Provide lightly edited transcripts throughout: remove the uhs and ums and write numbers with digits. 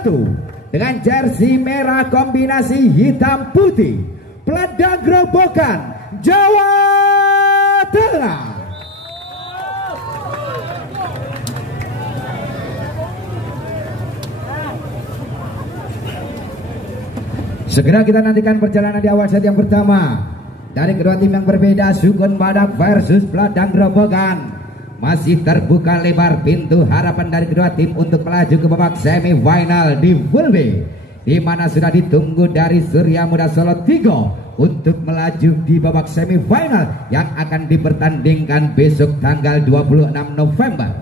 satu dengan jersey merah kombinasi hitam putih, Peladang Grobogan, Jawa Tengah. Segera kita nantikan perjalanan di awal set yang pertama dari kedua tim yang berbeda, Sukun Badak versus Peladang Grobogan. Masih terbuka lebar pintu harapan dari kedua tim untuk melaju ke babak semifinal di Pool B, di mana sudah ditunggu dari Surya Muda Solo 3 untuk melaju di babak semifinal yang akan dipertandingkan besok tanggal 26 November.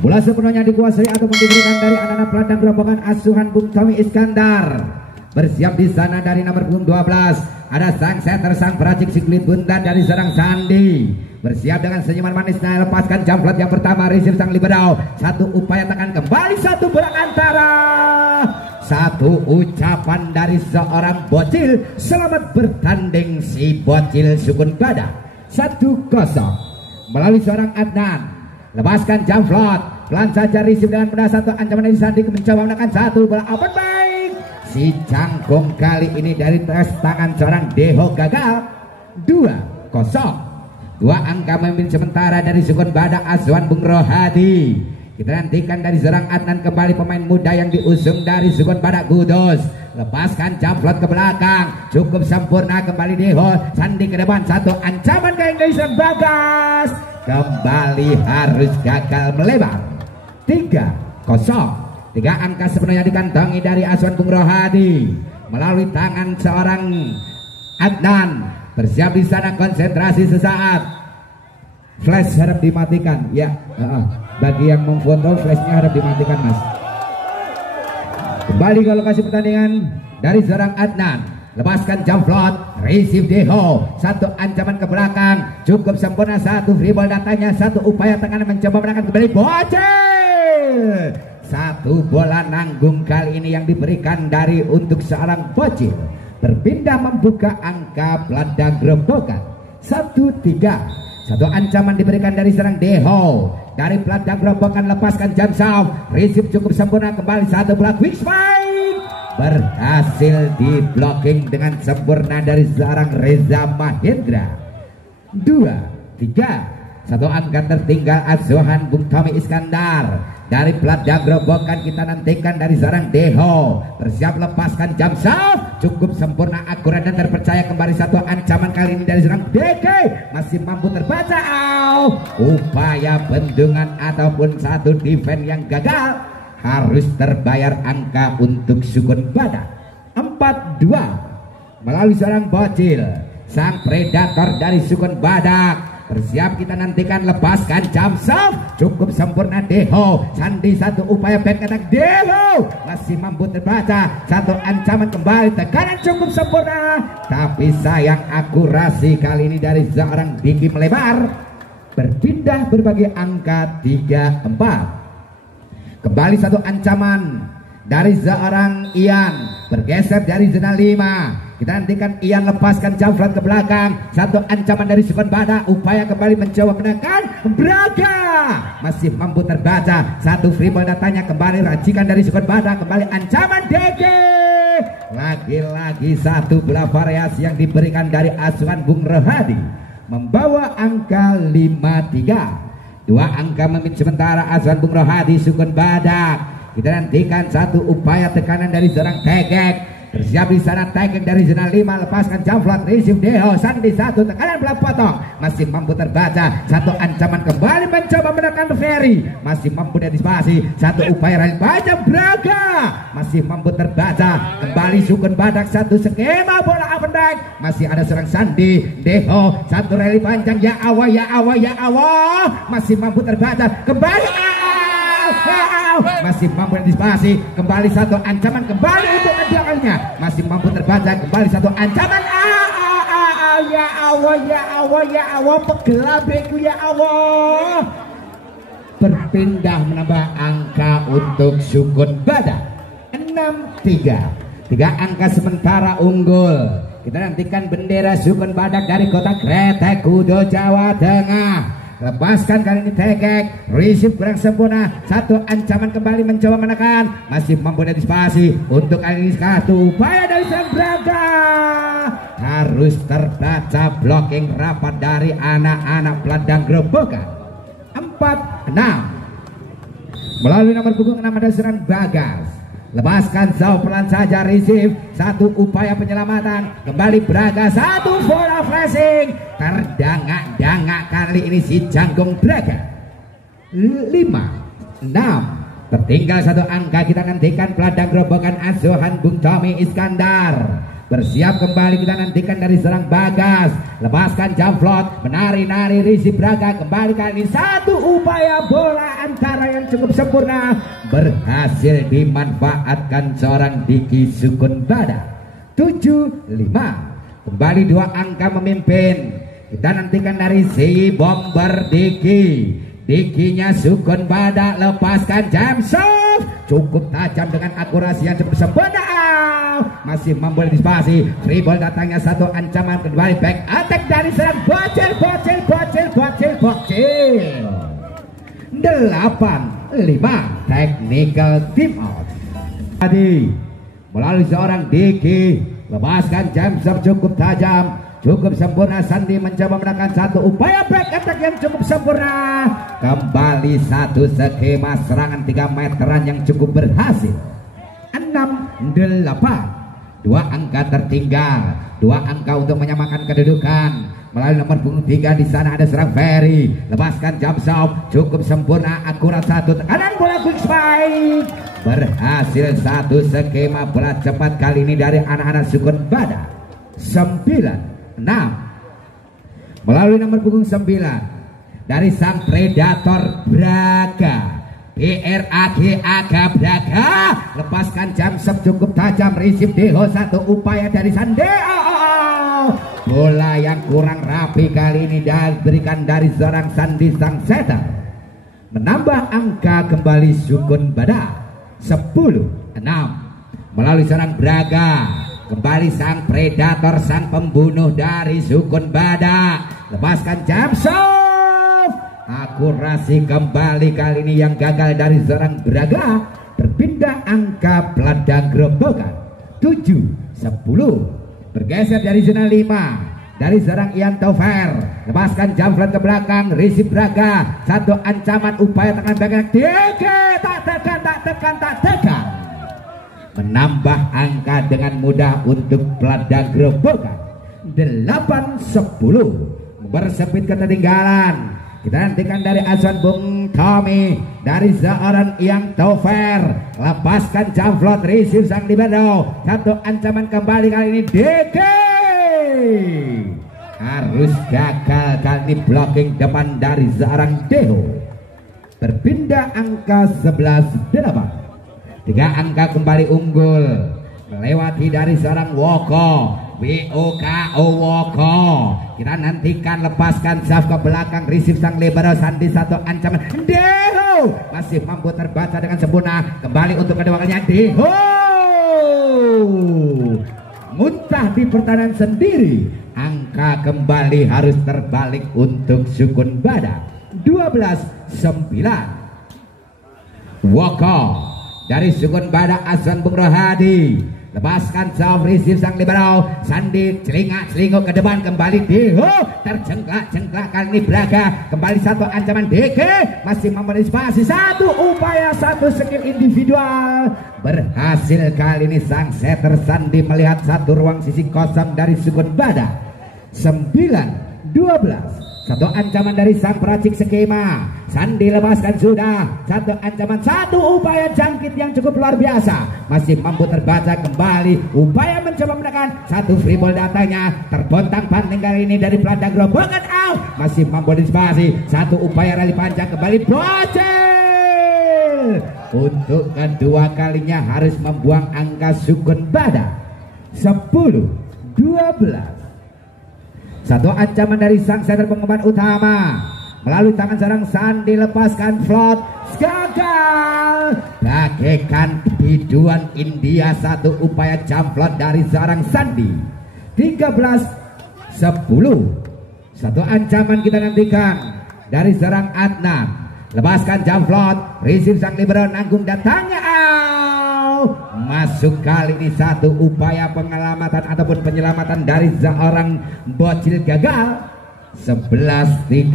Bola sepenuhnya dikuasai ataupun diberikan dari anak-anak Peladang Grobogan asuhan Bung Tommy Iskandar. Bersiap di sana dari nomor punggung 12 ada sang setter, sang peracik siklit buntar dari seorang Sandi. Bersiap dengan senyuman manisnya, lepaskan jump yang pertama, receive sang Libedau. Satu upaya tekan kembali, satu bola antara. Satu ucapan dari seorang bocil, selamat bertanding si bocil Sukun Badak. 1-0 melalui seorang Adnan. Lepaskan jump float, pelan saja receive dengan mudah, satu ancaman dari Sandi mencoba menekan satu bola open baik. Si Cangkung kali ini dari tes tangan seorang Deho gagal. 2-0. Dua angka memimpin sementara dari Sukun Badak asuhan Bung Rohadi. Kita nantikan dari seorang Adnan kembali, pemain muda yang diusung dari Sukun Badak Kudus. Lepaskan jump float ke belakang, cukup sempurna kembali Deho. Sandi ke depan, satu ancaman ke Indonesia Bagas. Kembali harus gagal melebar. 3-0. Tiga angka sepenuhnya dikantongi dari asuhan Bung Rohadi melalui tangan seorang Adnan. Bersiap di sana, konsentrasi sesaat. Flash harap dimatikan ya. Bagi yang memfoto, flashnya harap dimatikan mas. Kembali ke lokasi pertandingan dari seorang Adnan. Lepaskan jump float, receive Deho. Satu ancaman ke belakang, cukup sempurna, satu free ball datanya, satu upaya tekanan mencoba menekan kembali bocil. Satu bola nanggung kali ini yang diberikan dari untuk seorang bocil. Berpindah membuka angka Peladang Grobogan 1-3. Satu ancaman diberikan dari serang Deho dari Peladang Grobogan. Lepaskan jump shot, receive cukup sempurna kembali, satu bola quick spike berhasil di blocking dengan sempurna dari seorang Reza Mahendra. 2-3. Satu angka tertinggal asuhan Bung Tommy Iskandar dari Peladang Grobogan. Kita nantikan dari seorang Deho. Bersiap lepaskan jump shot, cukup sempurna, akurat dan terpercaya. Kembali satu ancaman kali ini dari seorang DK, masih mampu terbaca. Upaya bendungan ataupun satu defense yang gagal, harus terbayar angka untuk Sukun Badak. 4-2 melalui seorang bocil, sang predator dari Sukun Badak. Bersiap kita nantikan, lepaskan jump shot, cukup sempurna Deho. Sandi satu upaya back attack, Deho masih mampu terbaca. Satu ancaman kembali, tekanan cukup sempurna, tapi sayang akurasi kali ini dari seorang Diki melebar. Berpindah berbagai angka 3-4. Kembali satu ancaman dari seorang Ian, bergeser dari zona 5. Kita nantikan Ian lepaskan jump float ke belakang. Satu ancaman dari Sukun Badak, upaya kembali mencoba menekan Braga, masih mampu terbaca. Satu free ball datanya, kembali racikan dari Sukun Badak, kembali ancaman DG. Lagi-lagi satu bola variasi yang diberikan dari asuhan Bung Rohadi, membawa angka 5-3. Dua angka memimpin sementara asuhan Bung Rohadi Sukun Badak. Kita nantikan satu upaya tekanan dari seorang Tegek. Bersiap di sana Tegek dari zona 5, lepaskan jump float, receive Deho. Sandi satu tekanan bola potong, masih mampu terbaca. Satu ancaman kembali mencoba menekan Ferry, masih mampu diantisipasi. Satu upaya rally panjang Braga, masih mampu terbaca. Kembali Sukun Badak, satu skema bola open back, masih ada seorang Sandi Deho. Satu rally panjang, ya Allah, ya Allah, ya Allah, masih mampu terbaca. Kembali masih mampu antisipasi. Kembali satu ancaman, kembali untuk menjalannya, masih mampu terbaca. Kembali satu ancaman, ya Allah, ya Allah, ya Allah, pegelabeku ya Allah. Berpindah menambah angka untuk Sukun Badak 6-3. Tiga angka sementara unggul. Kita nantikan bendera Sukun Badak dari kota Kretek Kudo, Jawa Tengah. lepaskan kali ini Tekek, receive kurang sempurna, satu ancaman kembali mencoba menekan, masih mampu antisipasi untuk kali ini satu upaya dari Sang Braga, harus terbaca blocking rapat dari anak-anak Peladang Grobogan. 4-6 melalui nomor punggung 6 ada serangan Bagas, lepaskan jauh pelan saja, receive, satu upaya penyelamatan, kembali Braga, satu bola flashing, terdangak-dangak kali ini si Janggung Braga. 5-6 tertinggal satu angka, kita nantikan Peladang Grobogan asuhan Bung Tommy Iskandar. Bersiap kembali kita nantikan dari serang Bagas, lepaskan Jamflot, menari-nari Risi Braga, kembali kali ini satu upaya bola antara yang cukup sempurna, berhasil dimanfaatkan seorang Diki Sukun Bada. 7-5 kembali dua angka memimpin, kita nantikan dari si Bomber Diki, Dikinya Sukun Bada, lepaskan Jamsoft, cukup tajam dengan akurasi yang cukup sempurna, masih mampu antisipasi, free ball datangnya satu ancaman, kembali back attack dari serang Bocil. 8-5 technical team out tadi melalui seorang Diki, lepaskan Jamsoft, cukup tajam, cukup sempurna, Sandi mencoba menekan satu upaya back attack yang cukup sempurna, kembali satu skema serangan 3 meteran yang cukup berhasil. 6-8 dua angka tertinggal, dua angka untuk menyamakan kedudukan melalui nomor punggung 3. Di sana ada serang Ferry, lepaskan Jamsoft, cukup sempurna, akurat, satu tekanan bola quick spike, berhasil satu skema bola cepat kali ini dari anak-anak Sukun Bada. 9-6 melalui nomor punggung 9 dari sang Predator Braga, BRAGA Braga, lepaskan Jamsoft, cukup tajam, receive Deho, satu upaya dari Sandeo, bola yang kurang rapi kali ini diberikan dari seorang Sandi sang setter, menambah angka kembali Sukun Bada. 10-6 melalui seorang Braga, kembali sang Predator, sang pembunuh dari Sukun Bada, lepaskan Jamsoft, akurasi kembali kali ini yang gagal dari seorang Braga, berpindah angka Peladang Grobogan. 7-10 bergeser dari zona 5 dari seorang Ian Tofer, lepaskan Jamflat ke belakang, receive Braga, satu ancaman, upaya tekan belakang, tak tekan, menambah angka dengan mudah untuk Peladang Grobogan. 8-10 bersempit ketertinggalan, kita nantikan dari asuhan Bung Tommy, dari seorang Yang Tofer, lepaskan Jamflot, receive sang libero, satu ancaman, kembali kali ini DK, harus gagal kali ini blocking depan dari seorang Deho, berpindah angka 11-8. 3 angka kembali unggul melewati dari seorang Woko, WOKO Woko, kita nantikan, lepaskan Zaf ke belakang, receive sang libero, Sandi, satu ancaman, Deho masih mampu terbaca dengan sempurna, kembali untuk kedua kalinya Deho, muntah di pertahanan sendiri, angka kembali harus terbalik untuk Sukun Bada. 12-9 Woko dari Sukun Bada, asuhan Bung Rohadi, lepaskan Zaf, receive sang libero, Sandi celingak-celinguk ke depan, kembali Deho, terjengklak-jengklak kali ini Braga, kembali satu ancaman, DK masih mengantisipasi, satu upaya, satu skill individual, berhasil kali ini sang setter Sandi melihat satu ruang sisi kosong dari Sukun Bada. 9-12 satu ancaman dari sang peracik skema, Sandi lepaskan sudah, satu ancaman, satu upaya jangkit yang cukup luar biasa, masih mampu terbaca, kembali upaya mencoba menekan, satu free ball datangnya, terbontang-banting kali ini dari Peladang Grobogan, out, masih mampu antisipasi, satu upaya rally panjang, kembali Bocil, untuk kedua kalinya harus membuang angka Sukun Bada. 10-12 satu ancaman dari sang setter pengemban utama melalui tangan sarang Sandi, lepaskan Float, gagal, bagaikan biduan India, satu upaya Jamflot dari sarang Sandi. 13-10 satu ancaman kita nantikan, dari serang Adnan. Lepaskan Jamflot, receive sang libero nanggung datangnya masuk kali ini satu upaya penyelamatan ataupun penyelamatan dari seorang bocil gagal. 11-13.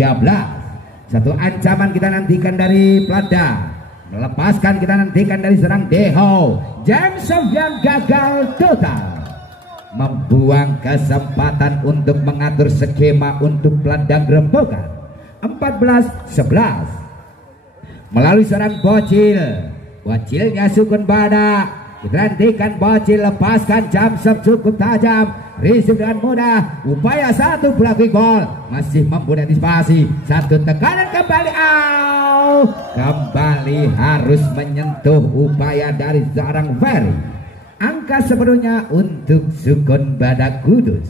Satu ancaman kita nantikan dari Plada, melepaskan kita nantikan dari serang Deho. James yang gagal total, membuang kesempatan untuk mengatur skema untuk Peladang Gerombokan. 14-11 melalui seorang bocilnya Sukun Badak. Kita nantikan bocil, lepaskan Jamsep cukup tajam, receive dengan mudah, upaya satu bola gol, masih mampu antisipasi, satu tekanan kembali kembali harus menyentuh upaya dari seorang Ferry. Angka sepenuhnya untuk Sukun Badak Kudus.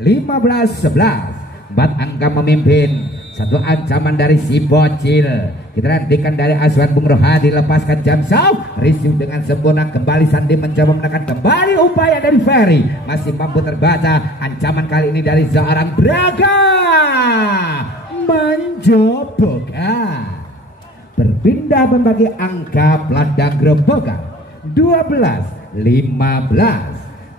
15-11, 4 angka memimpin. Satu ancaman dari si bocil, kita nantikan dari Aswan Bung Rohadi, lepaskan Jamsau, receive dengan sempurna, kembali Sandi mencoba menekan kembali, upaya dari Ferry masih mampu terbaca. Ancaman kali ini dari seorang Braga menjobokan, berpindah membagi angka Peladang Gerombokan. 12-15,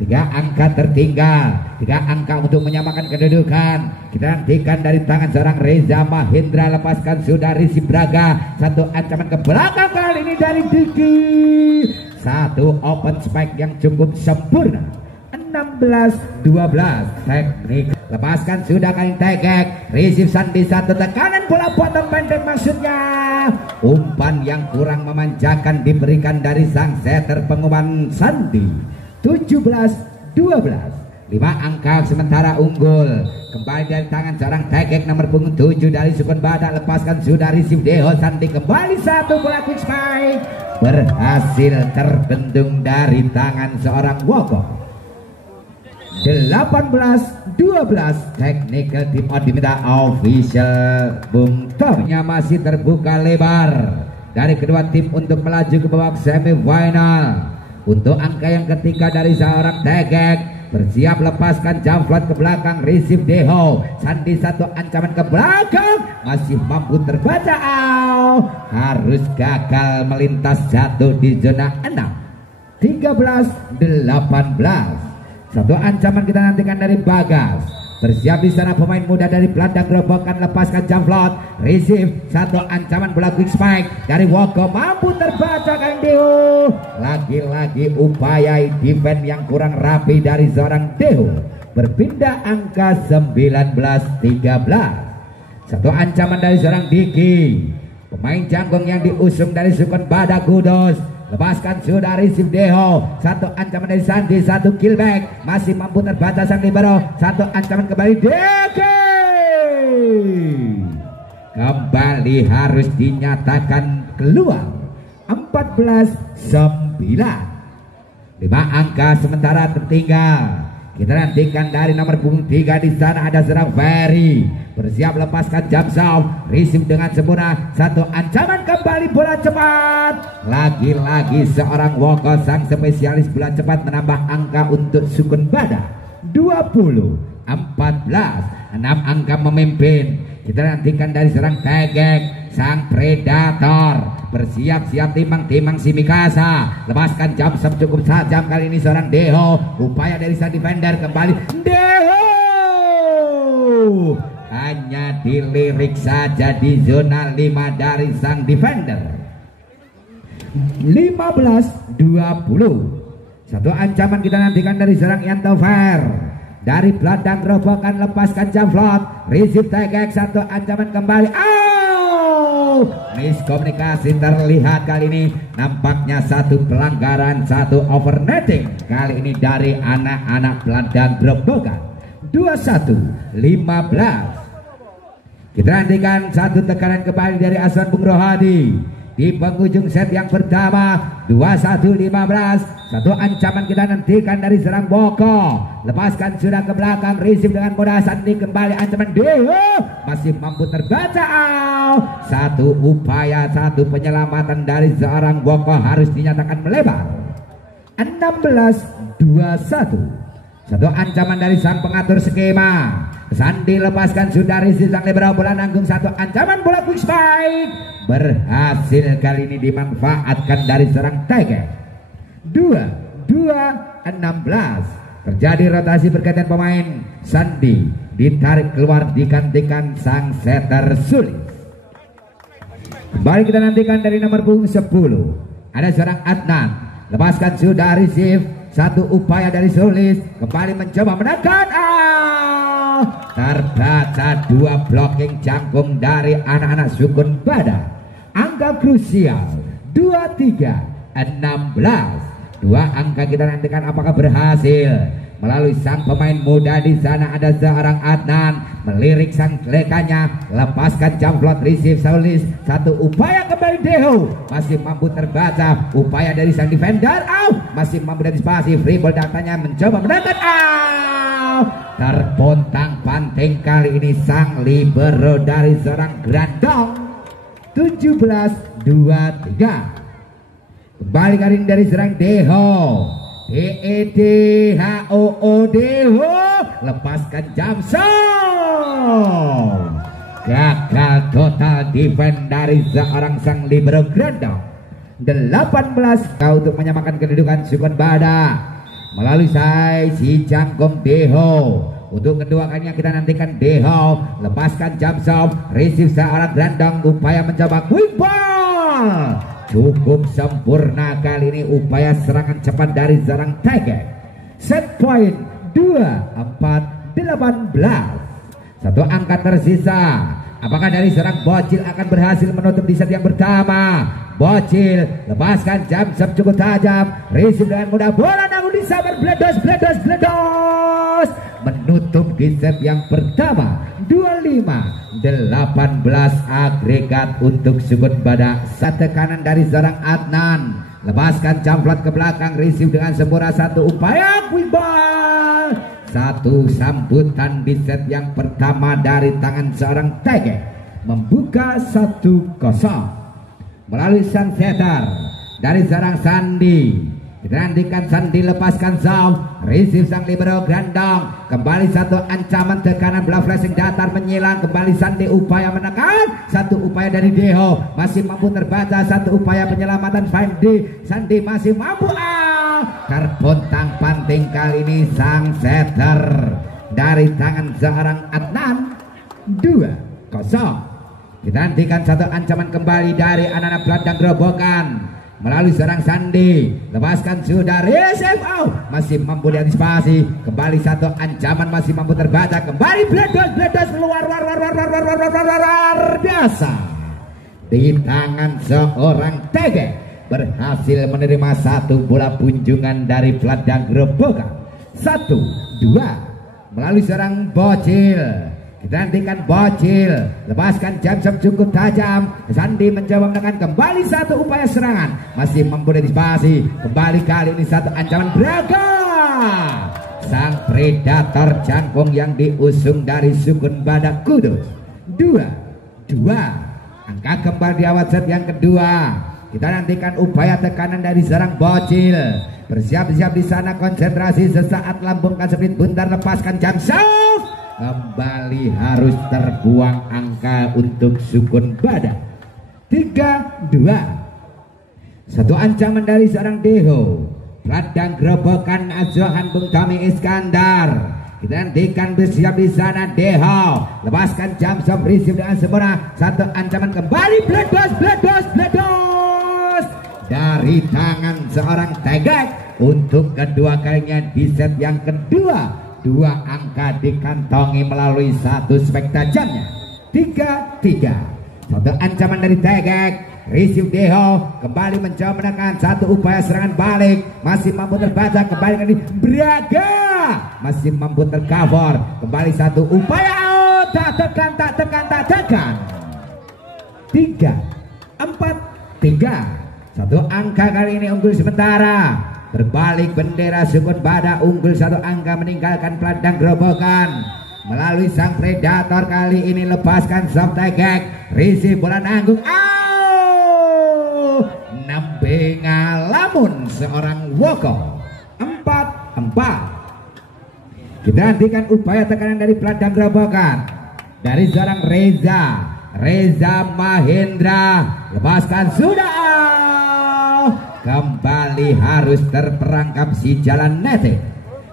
3 angka tertinggal, 3 angka untuk menyamakan kedudukan. Kita nantikan dari tangan seorang Reza Mahendra, lepaskan sudah Risi Braga, satu ancaman ke belakang kali ini dari Diki, satu open spike yang cukup sempurna. 16-12, teknik, lepaskan sudah kali Tegek, receive Sandi, satu tekanan bola potong pendek, maksudnya umpan yang kurang memanjakan diberikan dari sang setter pengumuman Sandi. 17-12, 5 angka sementara unggul, kembali dari tangan seorang Tegek nomor punggung 7 dari Sukun Badak, lepaskan sudah receive Deho Sandi, kembali satu bola quick spike berhasil terbendung dari tangan seorang Woko. 18-12, technical team out diminta official Bung Tomnya masih terbuka lebar dari kedua tim untuk melaju ke babak semifinal. Untuk angka yang ketiga dari seorang Tegek, bersiap lepaskan Jamflot ke belakang, receive Deho Sandi, satu ancaman ke belakang masih mampu terbaca, harus gagal melintas, jatuh di zona 6. 13-18, satu ancaman kita nantikan dari Bagas, bersiap di sana pemain muda dari Peladang Gerombokan, lepaskan Jamflot, receive satu ancaman bola quick spike dari Woko, mampu terbaca Kang Deho. Lagi-lagi upaya defense yang kurang rapi dari seorang Deho, berpindah angka 19-13. Satu ancaman dari seorang Diki, pemain jangkung yang diusung dari Sukun Badak Kudus, lepaskan sudah receive Deho, satu ancaman dari Sandi, satu killback masih mampu terbaca sang libero, satu ancaman kembali Diki, kembali harus dinyatakan keluar. 14-9, 5 angka sementara tertinggal. Kita nantikan dari nomor punggung 3 di sana ada serang Ferry, bersiap lepaskan Jamsau, receive dengan sempurna, satu ancaman kembali bola cepat. Lagi-lagi seorang Woko sang spesialis bola cepat menambah angka untuk Sukun Badak. 20-14, 6 angka memimpin. Kita nantikan dari serang Tegek, sang predator, bersiap-siap timang-timang si Mikasa, lepaskan Jamsep cukup tajam kali ini seorang Deho, upaya dari sang defender, kembali Deho, hanya dilirik saja di zona 5 dari sang defender. 15-20, satu ancaman kita nantikan dari serang Yanto Fair dari Peladang Gerombokan, lepaskan Jamflot, receive Tegek, satu ancaman kembali, miskomunikasi terlihat kali ini, nampaknya satu pelanggaran, satu overnetting kali ini dari anak-anak Peladang Gerombokan. 21-15, kita nantikan satu tekanan kembali dari Aswan Bung Rohadi di penghujung set yang pertama. 21-15, satu ancaman kita nantikan dari serang Boko, lepaskan sudah ke belakang, receive dengan mudah Sandi, kembali ancaman Deho masih mampu terbaca, satu upaya, satu penyelamatan dari seorang Boko harus dinyatakan melebar. 16-21, satu ancaman dari sang pengatur skema, Sandi lepaskan Sundari sang libero bola nanggung satu ancaman bola quick spike berhasil kali ini dimanfaatkan dari serang Tege. 2-2-16 terjadi rotasi berkaitan pemain. Sandi ditarik keluar digantikan sang setter Sulis. Kembali kita nantikan dari nomor punggung 10 ada seorang Adnan, lepaskan sudah receive, satu upaya dari Sulis, kembali mencoba menekan, terbaca dua blocking jangkung dari anak-anak Sukun Badak. Angka krusial 23-16. Dua angka kita nantikan apakah berhasil melalui sang pemain muda. Di sana ada seorang Adnan melirik sang lekanya, lepaskan jamplot receive Sulis, satu upaya kembali Deho, masih mampu terbaca upaya dari sang defender, masih mampu antisipasi free ball, datanya mencoba menekan, terpontang panting kali ini sang libero dari seorang Grandong. 17-23 kembali kali ini dari serang Deho. Deho lepaskan Jamson, gagal total defense dari seorang sang libero Grandong. 18 kau untuk menyamakan kedudukan Sukun Badak melalui si jangkung Deho. Untuk kedua kalinya kita nantikan Deho lepaskan Jamson, receive seorang Grandong, upaya mencoba quick ball, cukup sempurna kali ini upaya serangan cepat dari seorang Tiger. Set point 24-18. Satu angka tersisa. Apakah dari seorang Bocil akan berhasil menutup di set yang pertama? Bocil lepaskan Jamson, cukup tajam, receive dengan mudah, bola namun disabar bledos menutup di set yang pertama. 25-18 agregat untuk Sukun Badak. Satu tekanan dari seorang Adnan, lepaskan jamplot ke belakang, receive dengan sempurna, satu upaya quick ball, satu sambutan di set yang pertama dari tangan seorang Tege, membuka 1-0 melalui sang setter dari seorang Sandi. Kita nantikan Sandi lepaskan zone, receive sang libero Grandong, kembali satu ancaman tekanan bola flashing datar menyilang, kembali Sandi upaya menekan, satu upaya dari Deho, masih mampu terbaca, satu upaya penyelamatan Sandi masih mampu, terpontang panting kali ini sang setter dari tangan seorang Adnan. 2-0. Kita nantikan satu ancaman kembali dari anak-anak Peladang Gerobokan melalui seorang Sandi, lepaskan sudah receive, masih mampu diantisipasi, kembali satu ancaman masih mampu terbaca, kembali bledos luar biasa di tangan seorang Tege, berhasil menerima satu bola punjungan dari Peladang Gerobokan. 1-2 melalui seorang Bocil. Kita nantikan Bocil lepaskan Jamson, cukup tajam, Sandi mencoba menekan, kembali satu upaya serangan masih mampu diantisipasi, kembali kali ini satu ancaman Braga, sang predator jangkung yang diusung dari Sukun Badak Kudus. 2-2 angka kembali di awal set yang kedua. Kita nantikan upaya tekanan dari seorang Bocil, bersiap-siap di sana, konsentrasi sesaat, lambungkan sprint bentar, lepaskan Jamson, kembali harus terbuang angka untuk Sukun Badak. 3-2. Satu ancaman dari seorang Deho, Peladang Gerobokan Azuhan Bung Tommy Iskandar. Kita nantikan bersiap di sana Deho, lepaskan Jamson, receive dengan sempurna, satu ancaman, kembali bledos dari tangan seorang Tegek untuk kedua kalinya di set yang kedua. Dua angka dikantongi melalui satu spek tajamnya. 3-3. Satu ancaman dari Tegek, receive Deho, kembali mencoba menekan, satu upaya serangan balik, masih mampu terbaca, kembali dari Braga, masih mampu tercover, kembali satu upaya, tak tekan. 3-4-3. Satu angka kali ini unggul sementara. Berbalik bendera Sukun Badak unggul satu angka meninggalkan Peladang Gerobokan melalui sang predator kali ini, lepaskan soft Tegek, receive bola nanggung, nembe ngalamun seorang Woko. 4-4. Kita nantikan upaya tekanan dari peladang gerobokan dari seorang Reza Mahendra. Lepaskan sudah. Kembali harus terperangkap si jalan nete.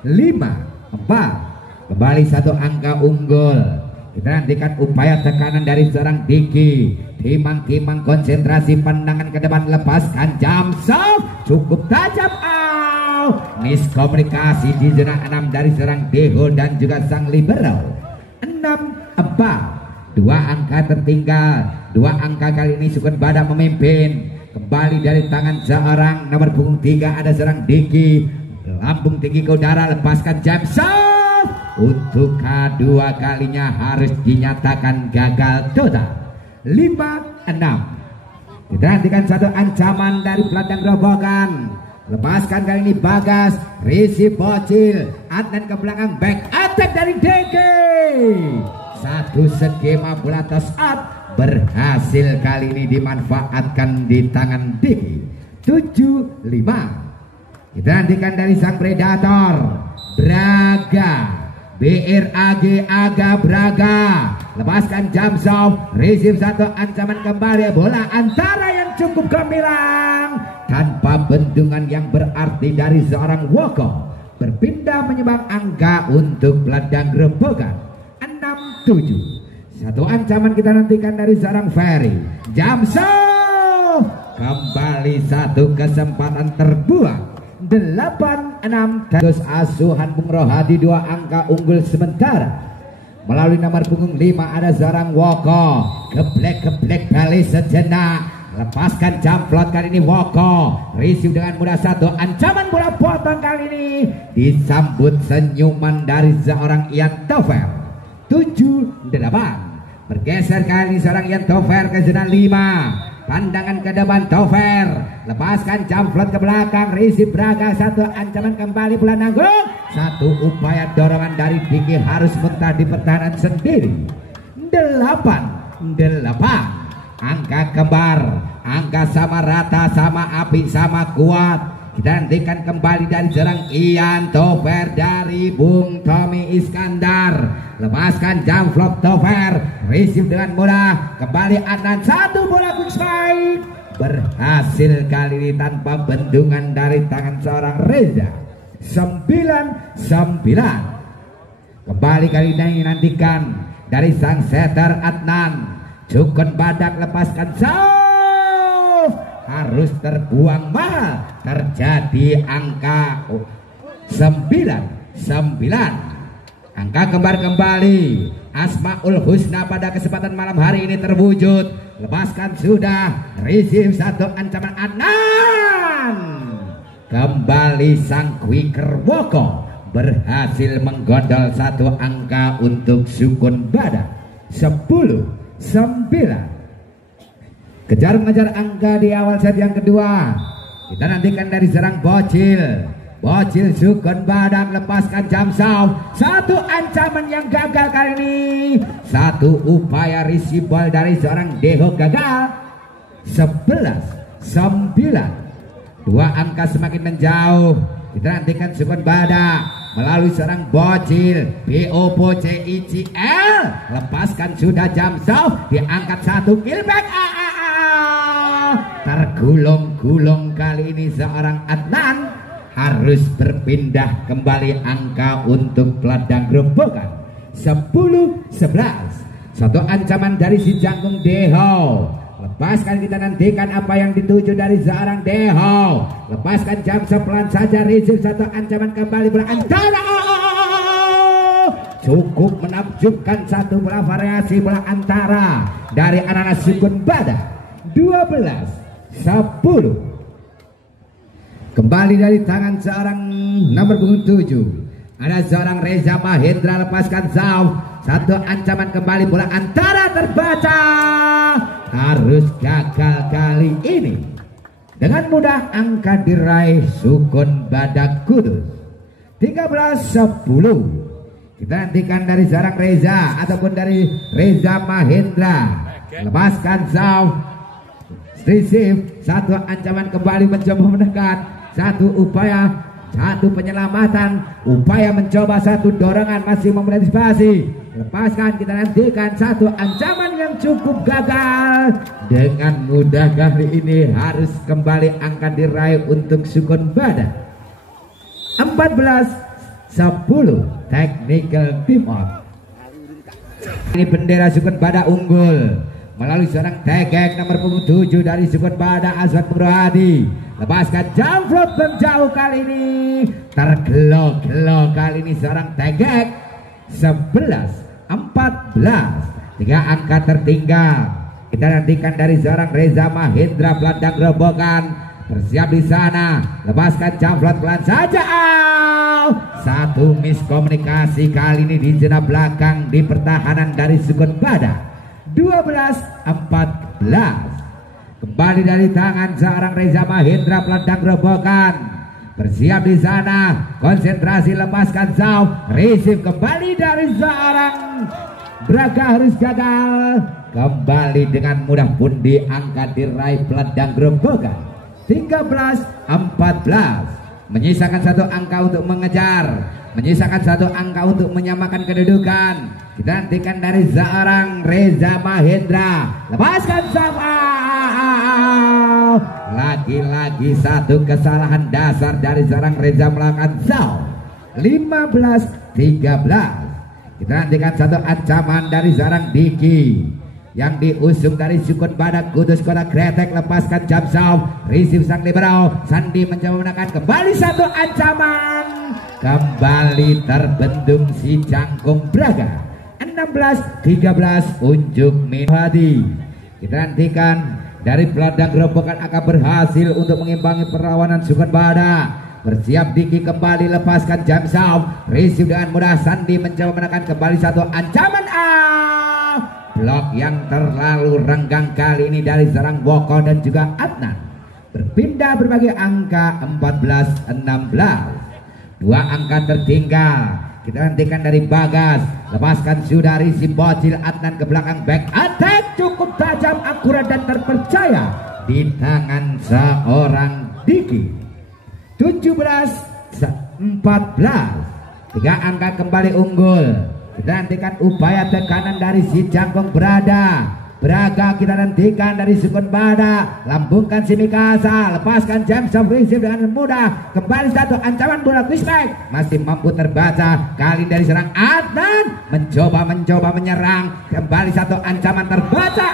5-4. Kembali satu angka unggul. Kita nantikan upaya tekanan dari seorang Diki. Timang-timang konsentrasi, pandangan ke depan, lepaskan jam serve. Cukup tajam. Miskomunikasi di zona 6 dari seorang Deho dan juga sang libero. 6-4. 2 angka tertinggal. 2 angka kali ini Sukun Badak memimpin. Kembali dari tangan seorang nomor punggung 3 ada seorang Diki. Lambung tinggi ke udara, lepaskan jam serve. Untuk kedua kalinya harus dinyatakan gagal total. 5-6. Kita nantikan satu ancaman dari peladang gerobokan. Lepaskan kali ini Bagas. Risi bocil. Adnan ke belakang, back attack dari DG. Satu skema bola toss out berhasil kali ini dimanfaatkan di tangan Diki. 7-5. Kita nantikan dari sang predator Braga. Aga Braga. Lepaskan jam serve. Receive satu ancaman kembali. Bola antara yang cukup gemilang tanpa bendungan yang berarti dari seorang Woko. Berpindah menyumbang angka untuk peladang gerobokan. 6-7. Satu ancaman kita nantikan dari seorang Ferry. Jam serve. Kembali satu kesempatan terbuang. 8-6. Terus asuhan Bung Rohadi 2 angka unggul sementara. Melalui nomor punggung 5 ada seorang Woko. Geblek balik sejenak. Lepaskan jamplot kali ini Woko. Receive dengan mudah satu ancaman bola potong kali ini. Disambut senyuman dari seorang Ian Tofer. 7-8. Bergeser kali ini seorang Ian Tofer ke zona 5. Pandangan ke depan Tofer. Lepaskan jamplot ke belakang. Receive Braga. Satu ancaman kembali bola nanggung. Satu upaya dorongan dari Diki harus mentah di pertahanan sendiri. 8-8. Angka kembar. Angka sama rata, sama api, sama kuat. Kita nantikan kembali dari seorang Ian Tofer dari Bung Tommy Iskandar. Lepaskan jam flop Tofer. Receive dengan mudah. Kembali Adnan. Satu bola quick strike. Berhasil kali ini tanpa bendungan dari tangan seorang Reza. 9-9. Kembali kali ini nantikan dari sang setter Adnan. Sukun Badak lepaskan serve. Harus terbuang mahal. Terjadi angka 9-9. Angka kembar kembali. Asmaul Husna pada kesempatan malam hari ini terwujud. Lepaskan sudah. Receive satu ancaman Adnan. Kembali sang quicker Woko berhasil menggondol satu angka untuk Sukun Badak. 10-9. Kejar mengejar angka di awal set yang kedua. Kita nantikan dari serang Bocil. Bocil Sukun Badak lepaskan jam serve. Satu ancaman yang gagal kali ini. Satu upaya receive ball dari seorang Deho gagal. 11-9. 2 angka semakin menjauh. Kita nantikan Sukun Badak melalui seorang Bocil. BOPCICL. Lepaskan sudah jam serve. Diangkat satu killback. Tergulung-gulung kali ini seorang Adnan. Harus berpindah kembali angka untuk peladang gerobokan. 10-11. Satu ancaman dari si jangkung Deho. Lepaskan, kita nantikan apa yang dituju dari seorang Deho. Lepaskan jam sepelan saja. Receive satu ancaman kembali bola antara. Cukup menakjubkan satu bola variasi bola antara dari anak-anak Sukun Badak. 12-10. Kembali dari tangan seorang nomor punggung 7. Ada seorang Reza Mahendra lepaskan serve. Satu ancaman kembali bola antara terbaca. Harus gagal kali ini. Dengan mudah angka diraih Sukun Badak Kudus. 13-10. Kita nantikan dari seorang Reza ataupun dari Reza Mahendra. Lepaskan serve. Receive satu ancaman kembali mencoba mendekat. Satu upaya satu penyelamatan, upaya mencoba satu dorongan, masih mengantisipasi. Lepaskan, kita nantikan satu ancaman yang cukup gagal. Dengan mudah kali ini harus kembali angkat diraih untuk Sukun Badak. 14-10 technical team out. Ini bendera Sukun Badak unggul melalui seorang tegek nomor punggung 7 dari Sukun Badak Aswan Purwadi. Lepaskan jamflot menjauh kali ini, tergelo-gelo kali ini seorang tegek. 11-14, 3 angka tertinggal. Kita nantikan dari seorang Reza Mahendra Pelandang Gerobokan. Bersiap di sana, lepaskan jamflot pelan saja. Satu miskomunikasi kali ini di zona belakang di pertahanan dari Sukun Badak. 12-14, kembali dari tangan seorang Reza Mahendra Pelandang Gerobokan. Bersiap di sana, konsentrasi, lepaskan jauh, receive kembali dari seorang Braga harus gagal. Kembali dengan mudah pun diangkat diraih Pelandang Gerobokan. 13-14, menyisakan satu angka untuk mengejar, menyisakan satu angka untuk menyamakan kedudukan. Kita nantikan dari seorang Reza Mahendra, lepaskan sama. Lagi-lagi satu kesalahan dasar dari seorang Reza melakukan zau. 15-13, kita nantikan satu ancaman dari seorang Diki yang diusung dari Sukun Badak Kudus Kota Kretek. Lepaskan jam zau, receive sang libero. Sandi mencoba menekan, kembali satu ancaman, kembali terbendung si Jangkung Braga. 16-13 unjuk Minwadi. Kita nantikan dari Pelandang Gerobokan akan berhasil untuk mengimbangi perlawanan Sukun Badak. Bersiap Diki kembali, lepaskan jam zau, receive dengan mudah. Sandi mencoba menekan, kembali satu ancaman. Blok yang terlalu renggang kali ini dari seorang Woko dan juga Adnan. Berpindah berbagai angka. 14-16, 2 angka tertinggal. Kita nantikan dari Bagas, lepaskan Sudari si bocil Adnan ke belakang, back attack cukup tajam, akurat dan terpercaya di tangan seorang Diki. 17-14, 3 angka kembali unggul. Kita nantikan upaya tekanan dari si Jangkung Braga. Kita nantikan dari Sukun Badak, lambungkan si Mikasa, lepaskan James of receive dengan mudah. Kembali satu ancaman bola Quizback, masih mampu terbaca kali dari serang Adnan, mencoba menyerang. Kembali satu ancaman terbaca.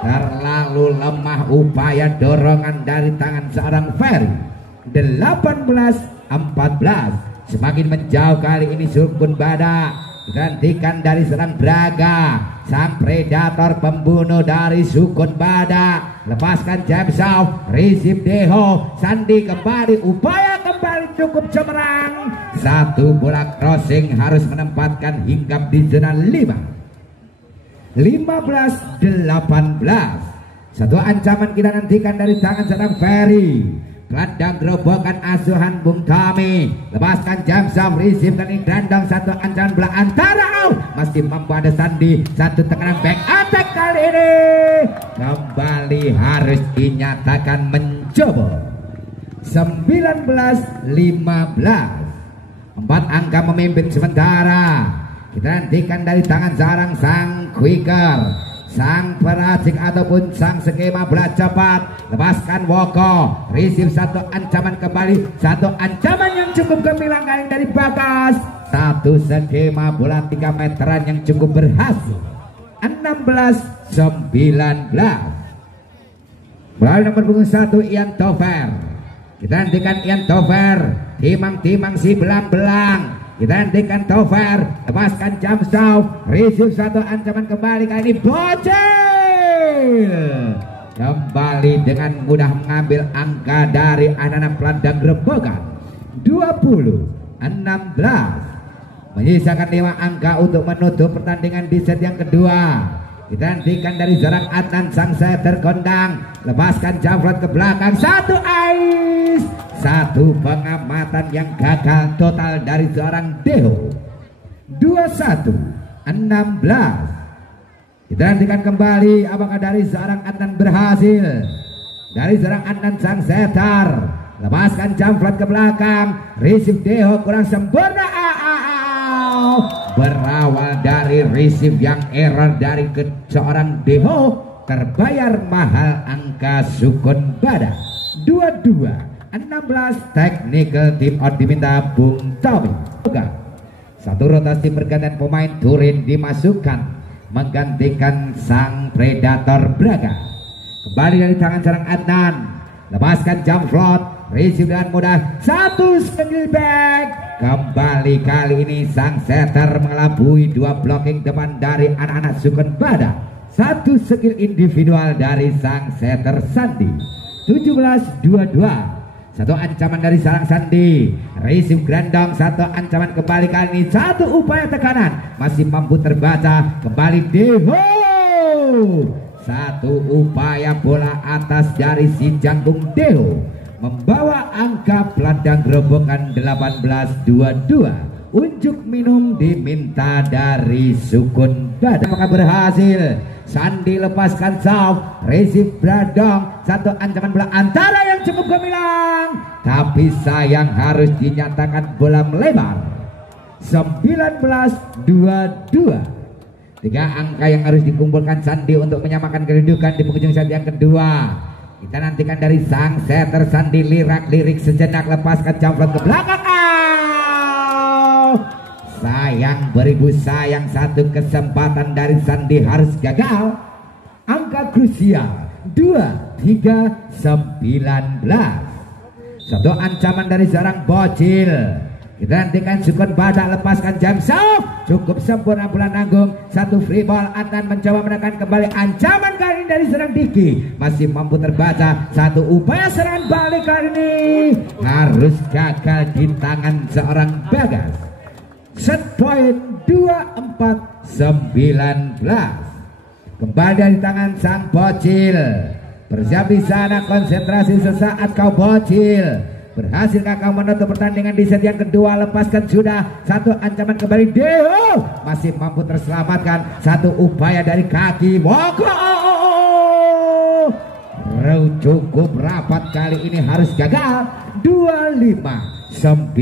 Terlalu lemah upaya dorongan dari tangan seorang Ferry. 18-14, semakin menjauh kali ini Sukun Badak. Gantikan dari serang Braga, sang predator pembunuh dari Sukun Badak. Lepaskan Jamsau, receive Deho. Sandi kembali, upaya kembali cukup cemerlang. Satu bola crossing harus menempatkan hinggap di zona 5. 15-18, satu ancaman kita nantikan dari tangan serang Ferry. Gelandang Gerobokan asuhan Bung Tommy, lepaskan Jamsam, receive dan gelandang satu ancaman bola antara. Masih mampu ada Sandi, satu tekanan back attack kali ini kembali harus dinyatakan mencoba. 19-15, 4 angka memimpin sementara. Kita nantikan dari tangan sarang sang quicker, sang peracik ataupun sang skema bola cepat. Lepaskan Woko, receive satu ancaman kembali, satu ancaman yang cukup gemilang kali dari Bagas. Satu skema bola 3 meteran yang cukup berhasil. 16-19, melalui nomor punggung 1 Ian Tover. Kita nantikan Ian Tover, timang-timang si belang-belang. Kita nantikan Tover, lepaskan Jamsau, receive satu ancaman kembali kali ini bocil. Kembali dengan mudah mengambil angka dari anak-anak Pelandang Gerobokan. 20-16, menyisakan 5 angka untuk menutup pertandingan di set yang kedua. Kita nantikan dari seorang Adnan sang setter kondang, lepaskan Jamrot ke belakang, satu ice, satu pengamatan yang gagal total dari seorang Deho. 21-16, kita nantikan kembali apakah dari seorang Adnan berhasil. Dari seorang Adnan sang setter, lepaskan jamflat ke belakang, receive Deho kurang sempurna. Berawal dari receive yang error dari seorang Deho, terbayar mahal angka Sukun Badak. 22-16 technical team out diminta Bung Tommy. Satu rotasi pergantian pemain Turin dimasukkan menggantikan sang Predator Braga. Kembali dari tangan seorang Adnan, lepaskan jump float, receive dengan mudah, satu skill back. Kembali kali ini sang setter mengelabui dua blocking depan dari anak-anak Sukun Badak. Satu skill individual dari sang setter Sandi. 17-22. Satu ancaman dari sarang Sandi, receive Grandong, satu ancaman kembali kali ini, satu upaya tekanan masih mampu terbaca. Kembali Deho, satu upaya bola atas dari si Jangkung Deho membawa angka pelandang gerobokan 18-22. Unjuk minum diminta dari Sukun Badak. Apakah berhasil? Sandi lepaskan soft, receive Bradong, satu ancaman bola antara yang cukup gemilang, tapi sayang harus dinyatakan bola melebar. 19-22. Tiga angka yang harus dikumpulkan Sandi untuk menyamakan kedudukan di penghujung set yang kedua. Kita nantikan dari sang setter Sandi, lirik sejenak, lepaskan jamflat ke belakang. Sayang beribu sayang, satu kesempatan dari Sandi harus gagal. Angka krusial 23-19. Satu ancaman dari seorang Bocil. Kita nantikan Sukun Badak, lepaskan jam soft, cukup sempurna bola nanggung. Satu free ball, Adnan mencoba menekan kembali, ancaman kali ini dari seorang Diki masih mampu terbaca. Satu upaya serangan balik kali ini harus gagal di tangan seorang Bagas. Set point 24-19. Kembali dari tangan sang Bocil. Bersiap di sana, konsentrasi sesaat kau Bocil. Berhasilkah kau menutup pertandingan di set yang kedua? Lepaskan sudah, satu ancaman kembali Deho masih mampu terselamatkan. Satu upaya dari kaki Moko, cukup rapat kali ini harus gagal. 25-9.